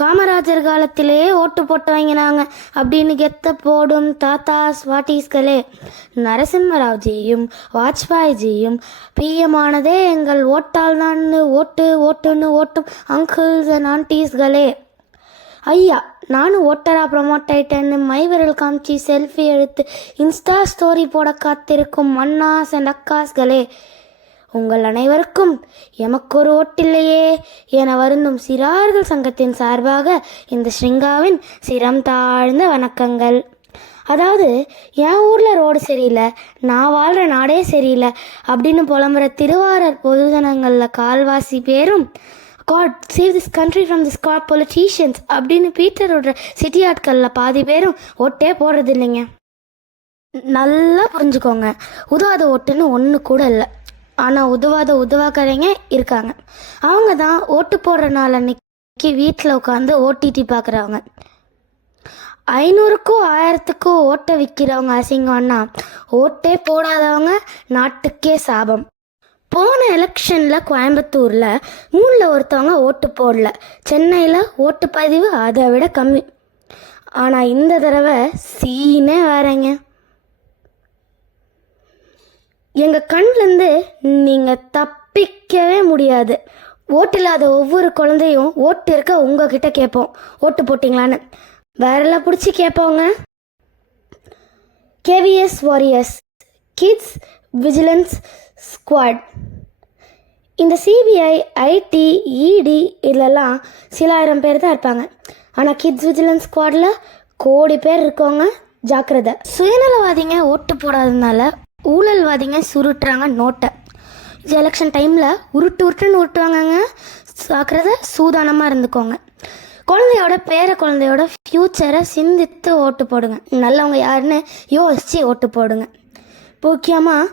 காமராஜர் காலத்திலே ஓட்டு போட்டு வாங்கினாங்க அப்படின்னு கெத்த போடும் தாத்தாஸ் வாட்டீஸ்களே. நரசிம்மராவ்ஜியும் வாஜ்பாய்ஜியும் பிஎம்மானதே எங்கள் ஓட்டால் தான். ஓட்டுன்னு ஓட்டும் அங்கிள்ஸ் அண்ட் ஆன்டீஸ்களே. ஐயா, நானும் ஓட்டராக ப்ரமோட் ஆயிட்டேன்னு மை விரல் காமிச்சு செல்ஃபி எடுத்து இன்ஸ்டா ஸ்டோரி போட காத்திருக்கும் அண்ணாஸ் அண்ட் அக்காஸ்களே. உங்கள் அனைவருக்கும் எமக்கொரு ஓட்டில்லையே என வருந்தும் சிறார்கள் சங்கத்தின் சார்பாக இந்த ஸ்ரிங்காவின் சிரம் தாழ்ந்த வணக்கங்கள். அதாவது, என் ஊரில் ரோடு சரியில்லை, நான் வாழ்கிற நாடே சரியில்லை அப்படின்னு புலம்புற திருவாரூர் பொதுஜனங்களில் கால்வாசி பேரும் God save this country from this corrupt politicians அப்படின்னு பீட்டரோட சிட்டி ஆட்களில் பாதி பேரும் ஓட்டே போடுறது இல்லைங்க. நல்லா புரிஞ்சுக்கோங்க, உதவாத ஓட்டுன்னு ஒன்று கூட இல்லை. ஆனால் உதவாக்கரைங்க இருக்காங்க. அவங்க தான் ஓட்டு போடுற நாள் அன்னைக்கு வீட்டில் உட்காந்து ஓடிடி பார்க்குறவங்க. 500க்கும் 1000க்கும் ஓட்டை விற்கிறவங்க அசிங்கம்னா, ஓட்டே போடாதவங்க நாட்டுக்கே சாபம். போன எலெக்ஷனில் கோயம்புத்தூரில் 3ல் ஒருத்தவங்க ஓட்டு போடல. சென்னையில் ஓட்டுப்பதிவு அதை விட கம்மி. ஆனால் இந்த தடவை சீனே வேறங்க. எங்கள் கண்லேருந்து நீங்கள் தப்பிக்கவே முடியாது. ஓட்டு இல்லாத ஒவ்வொரு குழந்தையும் ஓட்டு இருக்க உங்ககிட்ட கேட்போம், ஓட்டு போட்டிங்களான்னு. வேறெல்லாம் பிடிச்சி கேட்போங்க. KVS warriors, kids vigilance squad. இந்த சிபிஐ, ஐடி, இடி இதெல்லாம் சில ஆயிரம் பேர் தான் இருப்பாங்க. ஆனால் கிட்ஸ் விஜிலன்ஸ் ஸ்குவாடில் கோடி பேர் இருக்கவங்க, ஜாக்கிரதை. சுயநலவாதிங்க ஓட்டு போடாததுனால ஊழல்வாதிங்க சுருட்டுறாங்க நோட்டை. இது எலெக்ஷன் டைமில் உருட்டுன்னு உருட்டுவாங்கங்க. ஜாக்கிரதை, சூதானமாக இருந்துக்கோங்க. குழந்தையோட குழந்தையோட ஃப்யூச்சரை சிந்தித்து ஓட்டு போடுங்க. நல்லவங்க யாருன்னு யோசித்து ஓட்டு போடுங்க. முக்கியமாக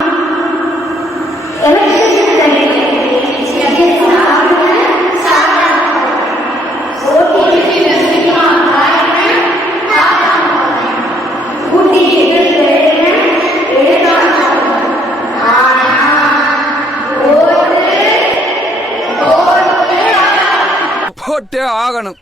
போட்டே ஆகணும்.